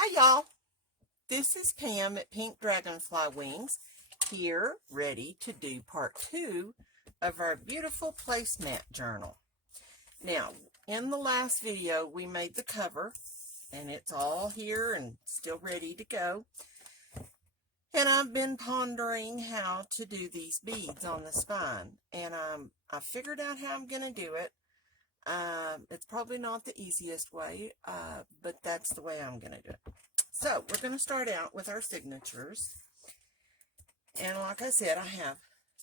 Hi y'all, this is Pam at Pink Dragonfly Wings, here ready to do part 2 of our beautiful placemat journal. Now, in the last video we made the cover and it's all here and still ready to go. And I've been pondering how to do these beads on the spine, and I figured out how I'm going to do it. It's probably not the easiest way, but that's the way I'm going to do it. So we're going to start out with our signatures. And like I said, I have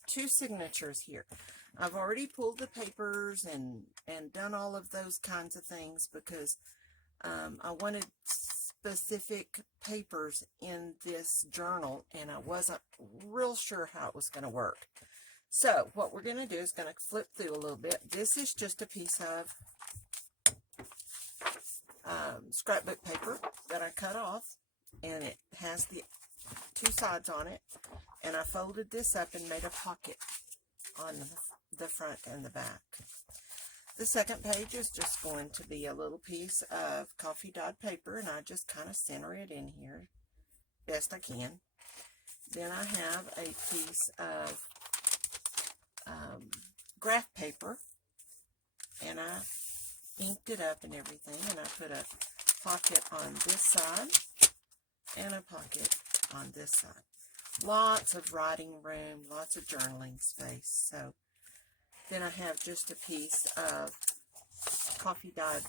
2 signatures here. I've already pulled the papers and done all of those kinds of things because I wanted specific papers in this journal and I wasn't real sure how it was going to work. So what we're going to do is going to flip through a little bit. This is just a piece of scrapbook paper that I cut off, and it has the 2 sides on it, and I folded this up and made a pocket on the front and the back. The second page is just going to be a little piece of coffee dyed paper, and I just kind of center it in here best I can. Then I have a piece of graph paper, and I inked it up and everything, and I put a pocket on this side and a pocket on this side. Lots of writing room, lots of journaling space. So then I have just a piece of coffee dyed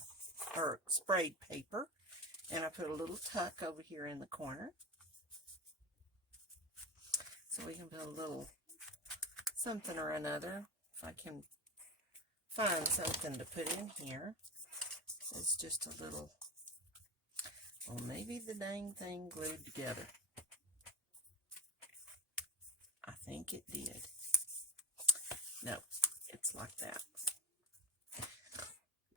or sprayed paper, and I put a little tuck over here in the corner, so we can put a little something or another. If I can find something to put in here. It's just a little, well, maybe the dang thing glued together. I think it did. No, it's like that.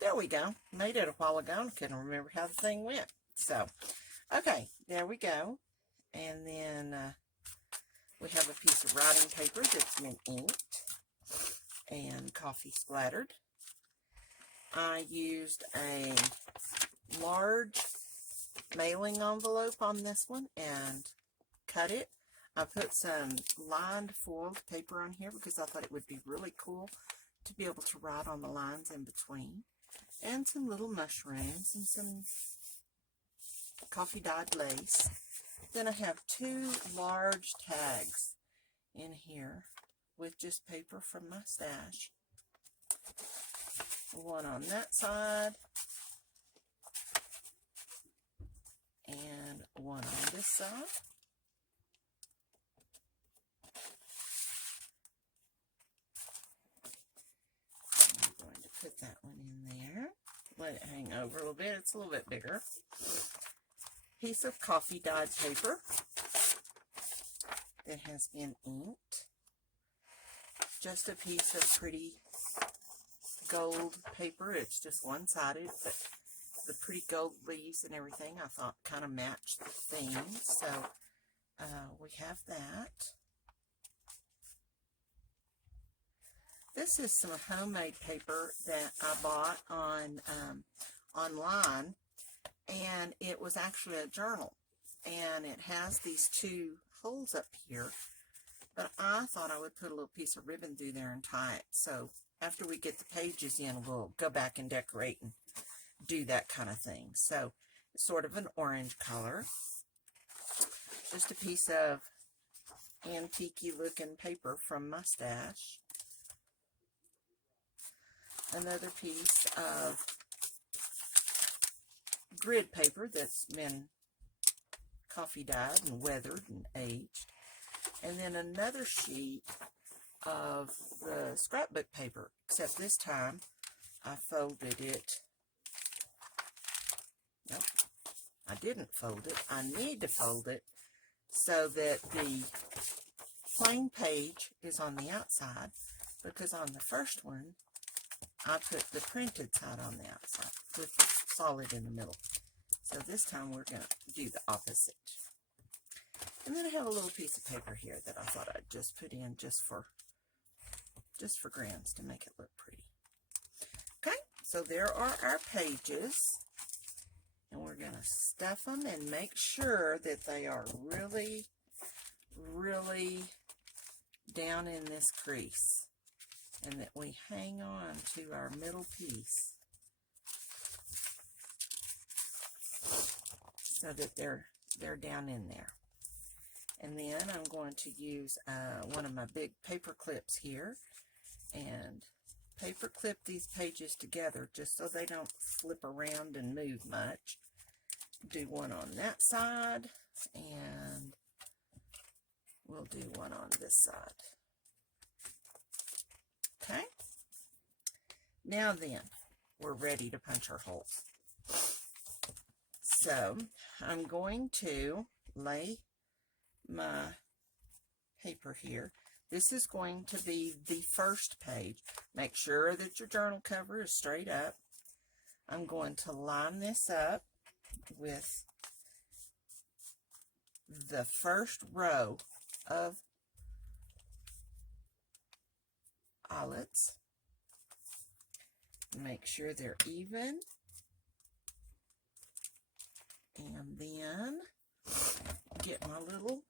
There we go. Made it a while ago and couldn't remember how the thing went. So, okay, there we go. And then we have a piece of writing paper that's been inked and coffee splattered. I used a large mailing envelope on this one and cut it. I put some lined foiled paper on here because I thought it would be really cool to be able to write on the lines in between. And some little mushrooms and some coffee dyed lace. Then I have 2 large tags in here with just paper from my stash. One on that side and one on this side. I'm going to put that one in there. Let it hang over a little bit. It's a little bit bigger. Piece of coffee dyed paper that has been inked. Just a piece of pretty gold paper. It's just one-sided, but the pretty gold leaves and everything I thought kind of matched the theme. So we have that. This is some homemade paper that I bought on online, and it was actually a journal, and it has these 2 holes up here, but I thought I would put a little piece of ribbon through there and tie it. So after we get the pages in, we'll go back and decorate and do that kind of thing. So it's sort of an orange color. Just a piece of antique-y looking paper from my stash. Another piece of grid paper that's been coffee dyed and weathered and aged. And then another sheet of the scrapbook paper, except this time I folded it. Nope, I didn't fold it. I need to fold it so that the plain page is on the outside, because on the first one I put the printed side on the outside with the solid in the middle. So this time we're going to do the opposite. And then I have a little piece of paper here that I thought I'd just put in just for grins to make it look pretty. Okay, so there are our pages. And we're going to to stuff them and make sure that they are really, really down in this crease, and that we hang on to our middle piece so that they're down in there. And then I'm going to use one of my big paper clips here and paper clip these pages together just so they don't flip around and move much. Do one on that side, and we'll do one on this side. Okay? Now then, we're ready to punch our holes. So, I'm going to lay my paper here. This is going to be the first page. Make sure that your journal cover is straight up. I'm going to line this up with the first row of eyelets. Make sure they're even. And then get my little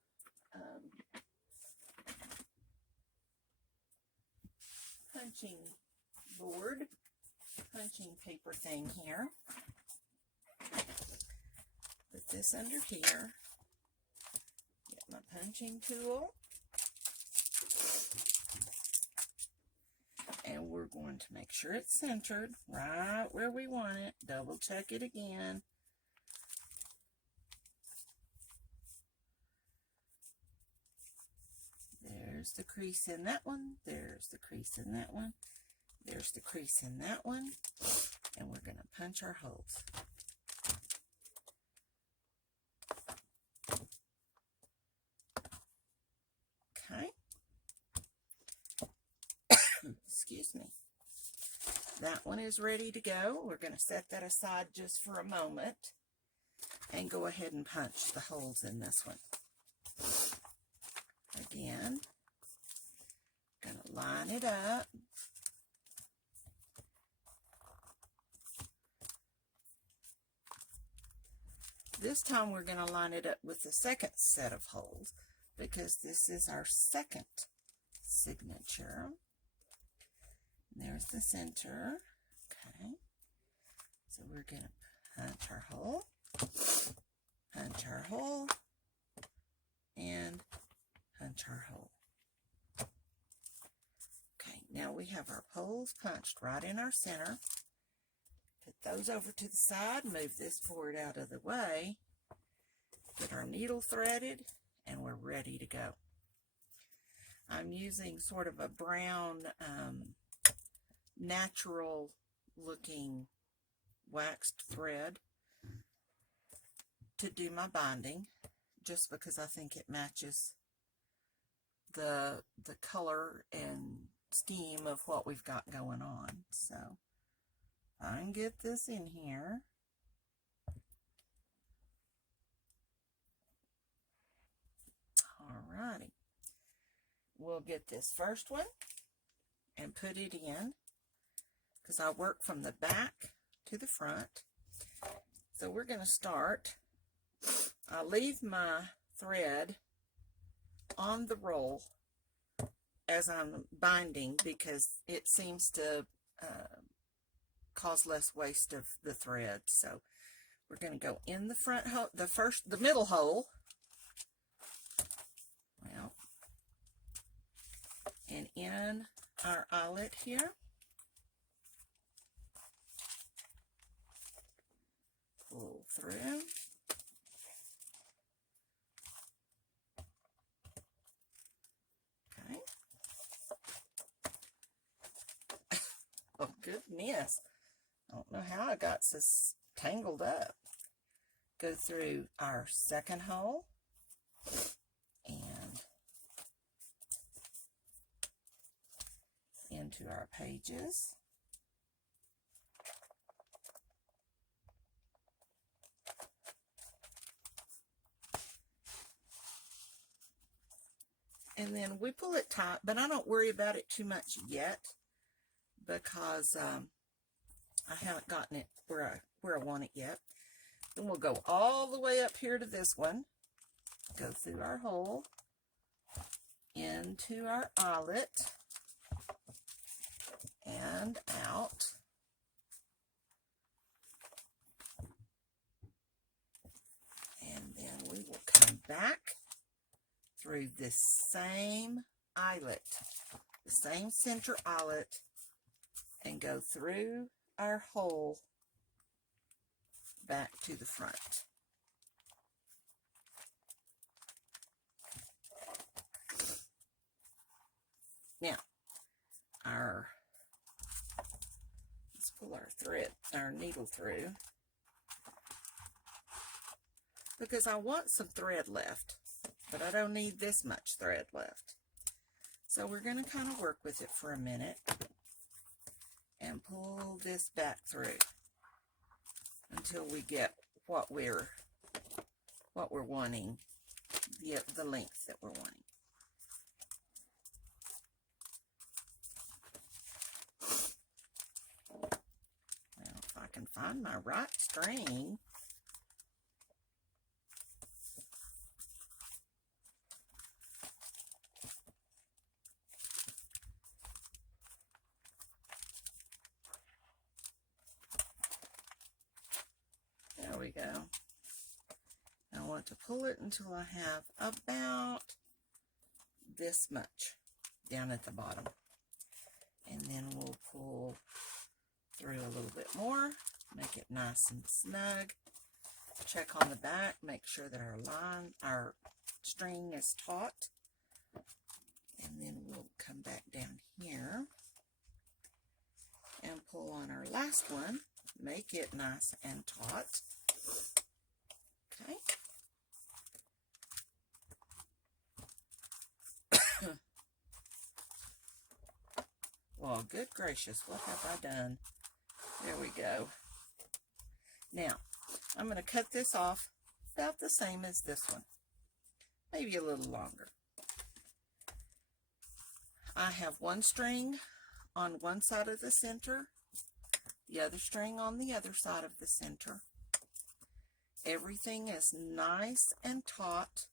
punching board, punching paper thing here. Put this under here. Get my punching tool. And we're going to make sure it's centered right where we want it. Double check it again. There's the crease in that one. There's the crease in that one. There's the crease in that one. And we're going to punch our holes. Okay. Excuse me. That one is ready to go. We're going to set that aside just for a moment and go ahead and punch the holes in this one. Again, going to line it up. This time we're going to line it up with the second set of holes because this is our second signature. There's the center. Okay. So we're going to punch our hole, and punch our hole. Okay, now we have our holes punched right in our center. Put those over to the side, move this board out of the way, get our needle threaded, and we're ready to go. I'm using sort of a brown, natural looking waxed thread to do my binding, just because I think it matches the color and scheme of what we've got going on. So I can get this in here. Alrighty. We'll get this first one and put it in, because I work from the back to the front. So we're going to start. I leave my thread on the roll as I'm binding because it seems to cause less waste of the thread. So we're going to go in the front hole, the middle hole. Well, and in our eyelet here. Pull through. Okay. Oh, goodness. I don't know how I got so tangled up. Go through our second hole and into our pages. And then we pull it tight, but I don't worry about it too much yet because I haven't gotten it where I want it yet. Then we'll go all the way up here to this one, go through our hole, into our eyelet, and out. And then we will come back through this same eyelet, the same center eyelet, and go through our hole back to the front. Now, let's pull our needle through, because I want some thread left, but I don't need this much thread left. So we're going to kind of work with it for a minute and pull this back through until we get what we're wanting, the length that we're wanting. Now, if I can find my right string, there we go. I want to pull it until I have about this much down at the bottom. And then we'll pull through a little bit more, make it nice and snug. Check on the back, make sure that our string is taut. And then we'll come back down here and pull on our last one, make it nice and taut. Okay. Well, good gracious, what have I done? There we go. Now, I'm going to cut this off about the same as this one, maybe a little longer. I have one string on one side of the center, the other string on the other side of the center. Everything is nice and taut.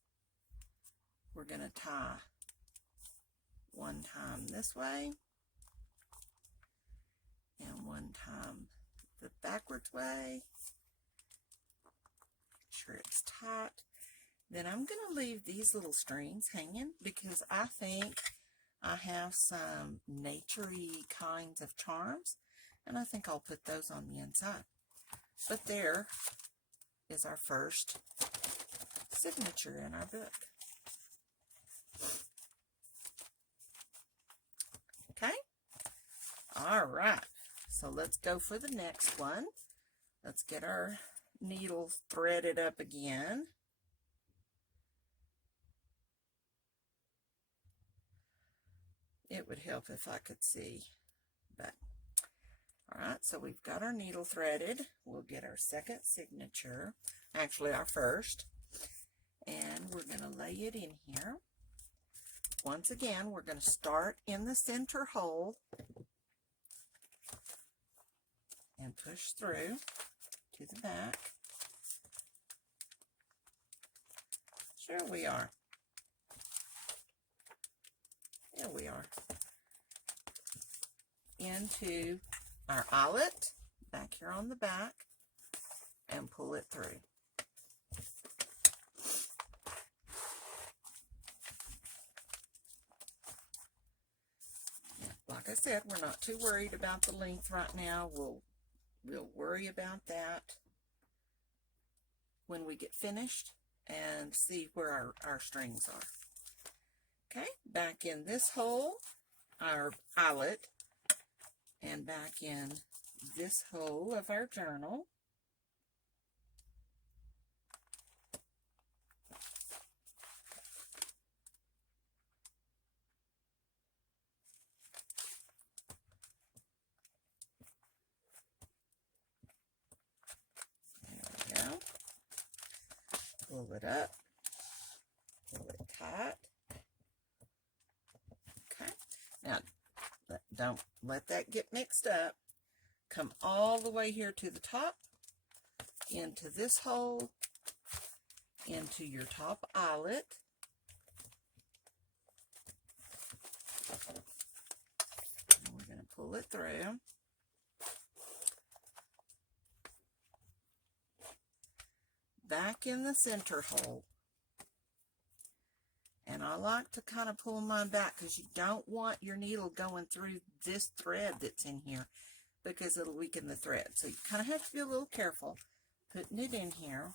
We're going to tie one time this way and one time the backwards way. Make sure it's taut. Then I'm going to leave these little strings hanging because I think I have some nature-y kinds of charms, and I think I'll put those on the inside. But there is our first signature in our book. Okay? All right. So let's go for the next one. Let's get our needle threaded up again. It would help if I could see, but all right, so we've got our needle threaded. We'll get our second signature, actually our first, and we're going to lay it in here. Once again, we're going to start in the center hole and push through to the back. Sure we are. There we are. Into our eyelet, back here on the back, and pull it through. Like I said, we're not too worried about the length right now. We'll worry about that when we get finished and see where our strings are. Okay, back in this hole, our eyelet, and back in this hole of our journal. There we go. Pull it up, pull it tight. Okay, now don't let that get mixed up. Come all the way here to the top, into this hole, into your top eyelet. And we're going to pull it through. Back in the center hole. And I like to kind of pull mine back because you don't want your needle going through this thread that's in here because it'll weaken the thread. So you kind of have to be a little careful putting it in here.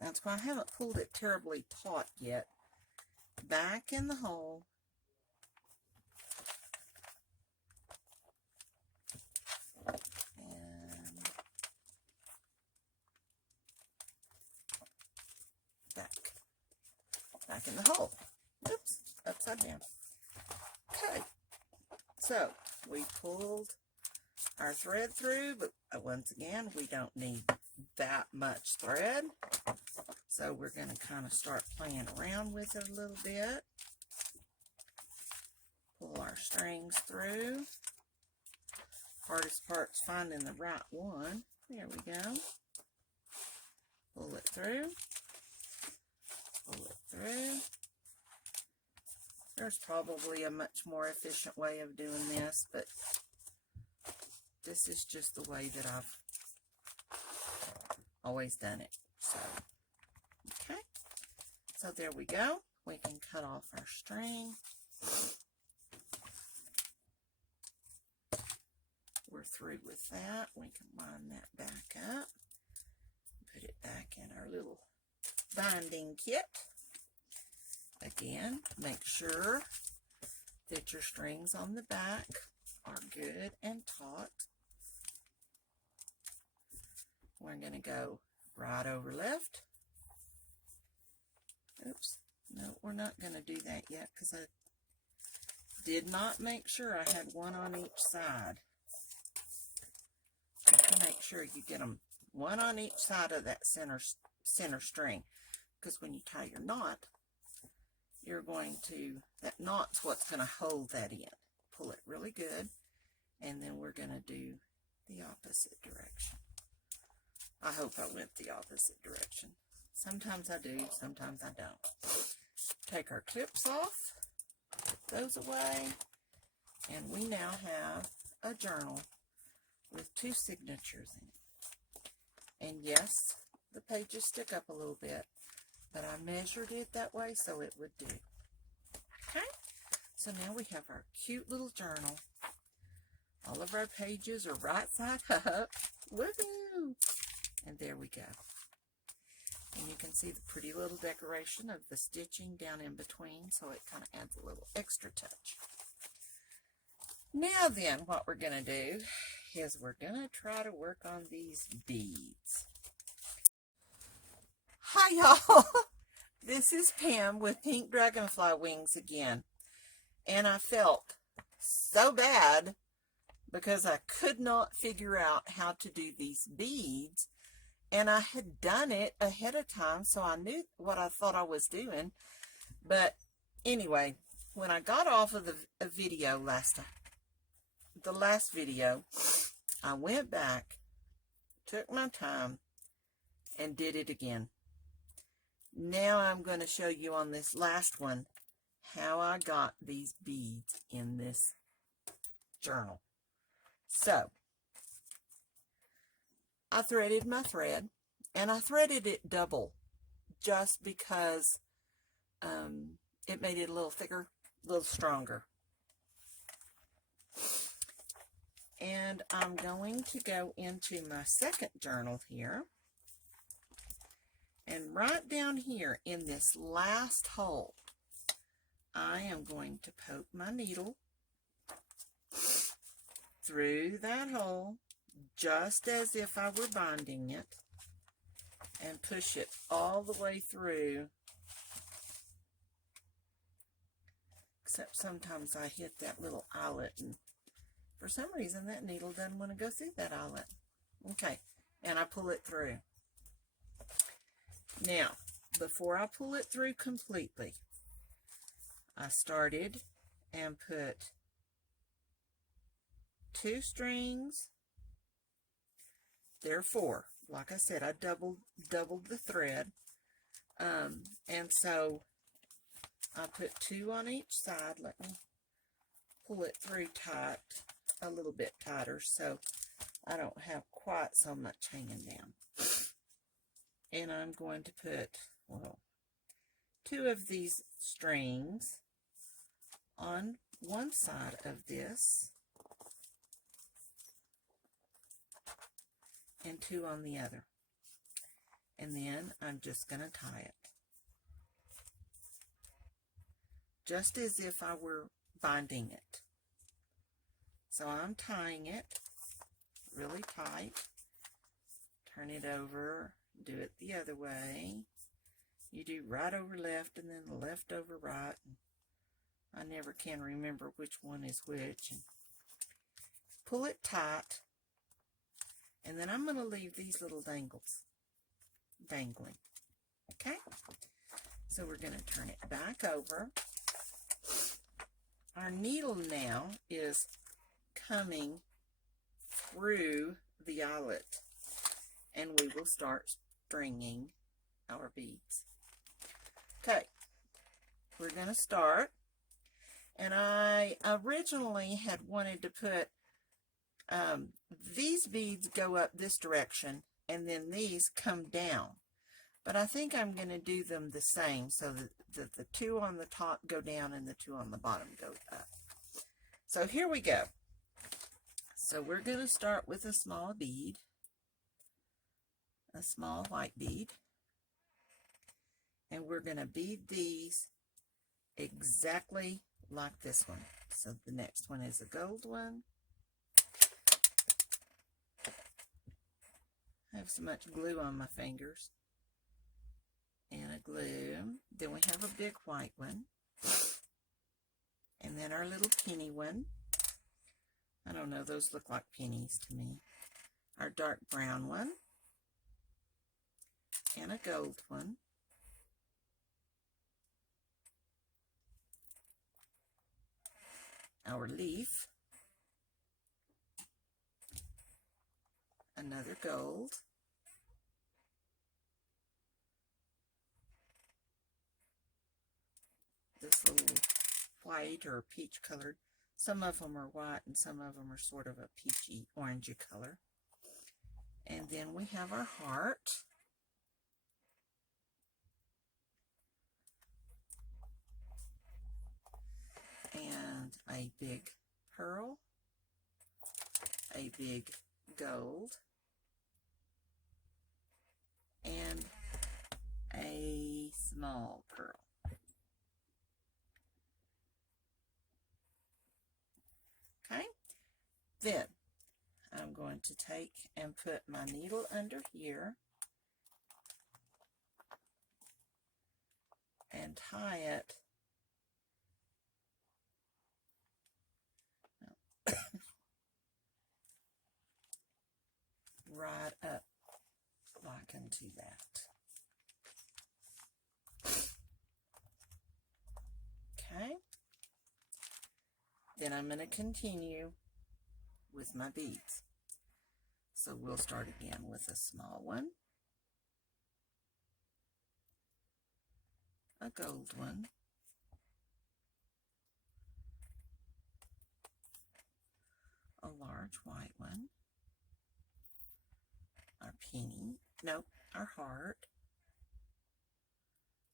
That's why I haven't pulled it terribly taut yet. Back in the hole. And back in the hole. Oops, upside down. Okay, so we pulled our thread through, but once again, we don't need that much thread. So we're going to kind of start playing around with it a little bit. Pull our strings through. Hardest part's finding the right one. There we go. Pull it through. Pull it through. There's probably a much more efficient way of doing this, but this is just the way that I've always done it. So, okay. So there we go. We can cut off our string. We're through with that. We can line that back up. Put it back in our little binding kit. Again, make sure that your strings on the back are good and taut. We're going to go right over left. Oops, no, we're not going to do that yet because I did not make sure I had one on each side. You have to make sure you get them one on each side of that center string, because when you tie your knot, you're going to, that knot's what's going to hold that in. Pull it really good, and then we're going to do the opposite direction. I hope I went the opposite direction. Sometimes I do, sometimes I don't. Take our clips off, put those away, and we now have a journal with 2 signatures in it. And yes, the pages stick up a little bit, but I measured it that way so it would do. Okay, so now we have our cute little journal. All of our pages are right side up. Woohoo! And there we go. And you can see the pretty little decoration of the stitching down in between, so it kind of adds a little extra touch. Now then, what we're going to do is we're going to try to work on these beads. Hi y'all, this is Pam with Pink Dragonfly Wings again, and I felt so bad because I could not figure out how to do these beads, and I had done it ahead of time, so I knew what I thought I was doing. But anyway, when I got off of the video the last video, I went back, took my time, and did it again. Now I'm going to show you on this last one how I got these beads in this journal. So, I threaded my thread, and I threaded it double just because it made it a little thicker, a little stronger. And I'm going to go into my second journal here. And right down here in this last hole, I am going to poke my needle through that hole, just as if I were binding it, and push it all the way through. Except sometimes I hit that little eyelet, and for some reason that needle doesn't want to go through that eyelet. Okay, and I pull it through. Now, before I pull it through completely, I started and put 2 strings Therefore, like I said, I doubled the thread. And so I put 2 on each side. Let me pull it through tight, a little bit tighter, so I don't have quite so much hanging down. And I'm going to put, well, 2 of these strings on one side of this and 2 on the other. And then I'm just going to tie it. Just as if I were binding it. So I'm tying it really tight. Turn it over, do it the other way. You do right over left and then left over right. I never can remember which one is which. And pull it tight. And then I'm going to leave these little dangling. Okay? So we're going to turn it back over. Our needle now is coming through the eyelet, and we will start stringing our beads. Okay, we're going to start, and I originally had wanted to put these beads go up this direction, and then these come down. But I think I'm going to do them the same, so that the 2 on the top go down and the 2 on the bottom go up. So here we go. So we're going to start with a small bead, a small white bead, and we're going to bead these exactly like this one. So the next one is a gold one. I have so much glue on my fingers. And a glue. Then we have a big white one. And then our little penny one. I don't know, those look like pennies to me. Our dark brown one. And a gold one. Our leaf. Another gold. This little white or peach colored. Some of them are white and some of them are sort of a peachy orangey color. And then we have our heart. And a big pearl. A big gold. And a small pearl. Okay, then I'm going to take and put my needle under here and tie it right up like into that. Okay. Then I'm going to continue with my beads. So we'll start again with a small one, a gold one, a large white one, our penny, nope, our heart.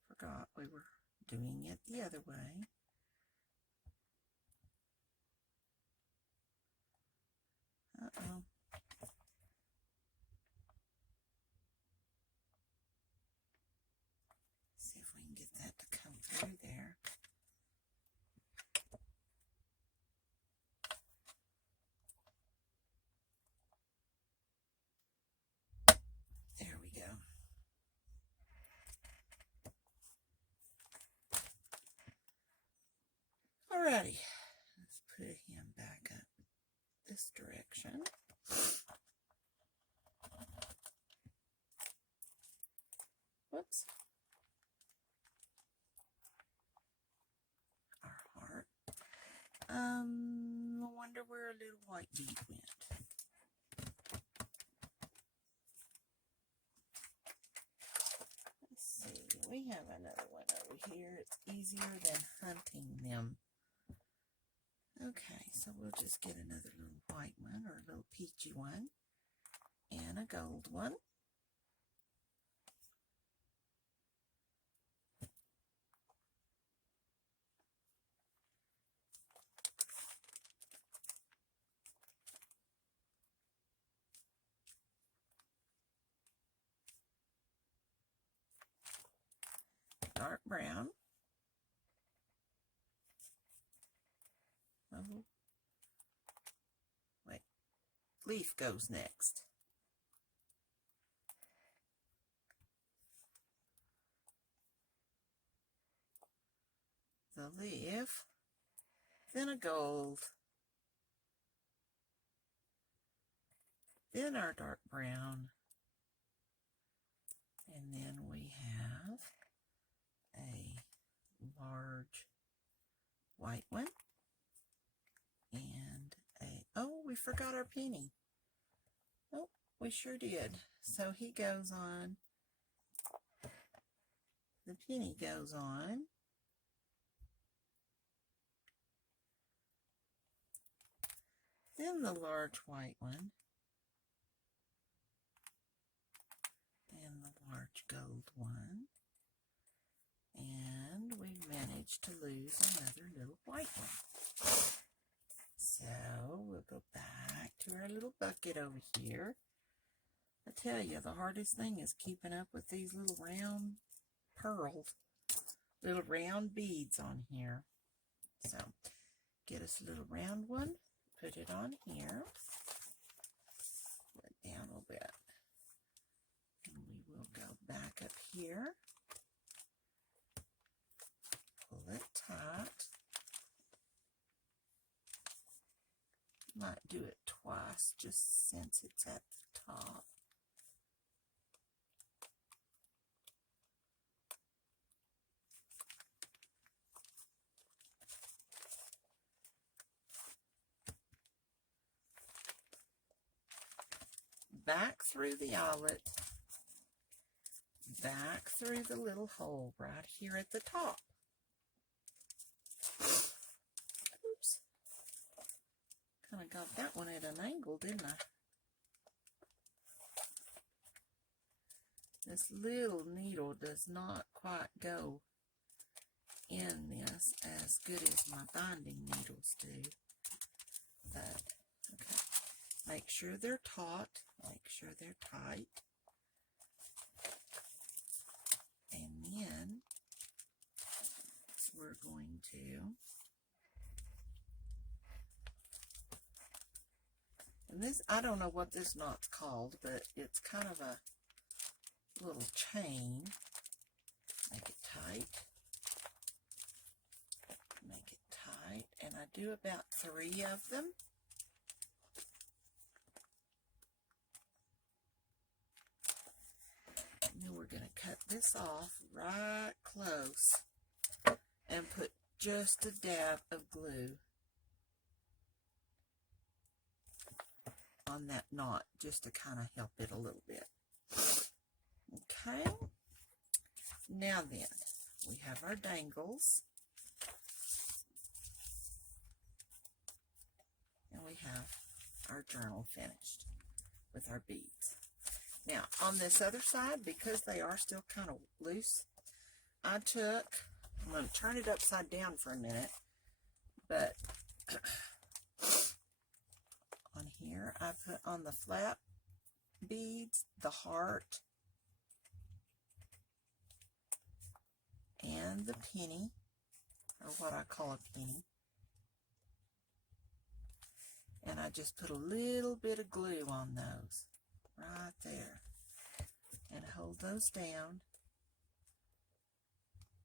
Forgot we were doing it the other way. Uh-oh. See if we can get that to come through there. There we go. Alrighty. Let's put him back up this direction. Whoops. Our heart. I wonder where a little white bead went. We have another one over here. It's easier than hunting them. Okay, so we'll just get another little white one or a little peachy one and a gold one. Dark brown. Oh, wait, leaf goes next. The leaf, then a gold, then our dark brown, and then we have a large white one, and oh, we forgot our penny. Oh, we sure did. So he goes on, the penny goes on, then the large white one, and the large gold one, and we managed to lose another little white one. So we'll go back to our little bucket over here. I tell you, the hardest thing is keeping up with these little round pearls, little round beads on here. So get us a little round one, put it on here, put it down a little bit, and we will go back up here, pull it tight. Might do it twice just since it's at the top. Back through the eyelet, back through the little hole right here at the top. Oops. Kind of got that one at an angle, didn't I? This little needle does not quite go in this as good as my binding needles do. But, okay. Make sure they're taut. Make sure they're tight. And then we're going to, and this, I don't know what this knot's called, but it's kind of a little chain. Make it tight. Make it tight. And I do about 3 of them. And then we're going to cut this off right close and put just a dab of glue on that knot just to kind of help it a little bit. Okay, now then, we have our dangles, and we have our journal finished with our beads. Now, on this other side, because they are still kind of loose, I'm going to turn it upside down for a minute, but on here, I put on the flat beads, the heart, and the penny, or what I call a penny. And I just put a little bit of glue on those, right there. And hold those down.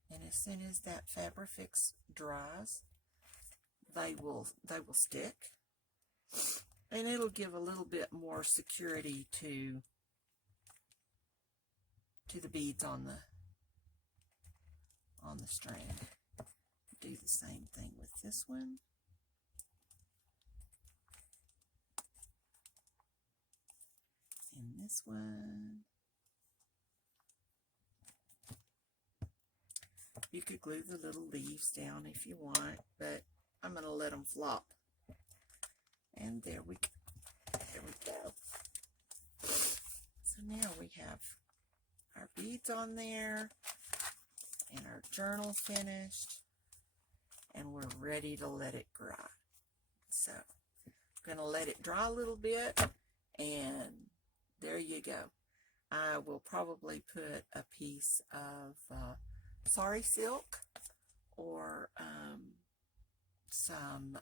And as soon as that Fabrifix dries, they will stick. And it'll give a little bit more security to the beads on the strand. Do the same thing with this one. And this one. You could glue the little leaves down if you want, but I'm going to let them flop. And there we go. There we go. So now we have our beads on there and our journal finished, and we're ready to let it dry. So I'm going to let it dry a little bit, and there you go. I will probably put a piece of sari silk or some,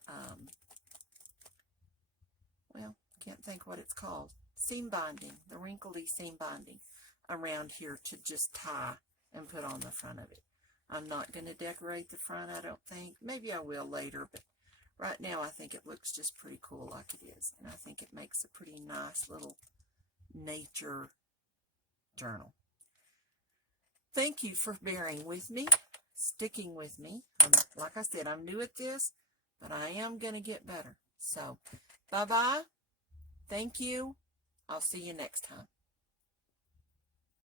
well, can't think what it's called, seam binding, the wrinkly seam binding around here to just tie and put on the front of it. I'm not going to decorate the front, I don't think. Maybe I will later, but right now I think it looks just pretty cool like it is. And I think it makes a pretty nice little nature journal. Thank you for bearing with me, sticking with me. Like I said, I'm new at this, but I am going to get better. So, bye-bye. Thank you. I'll see you next time.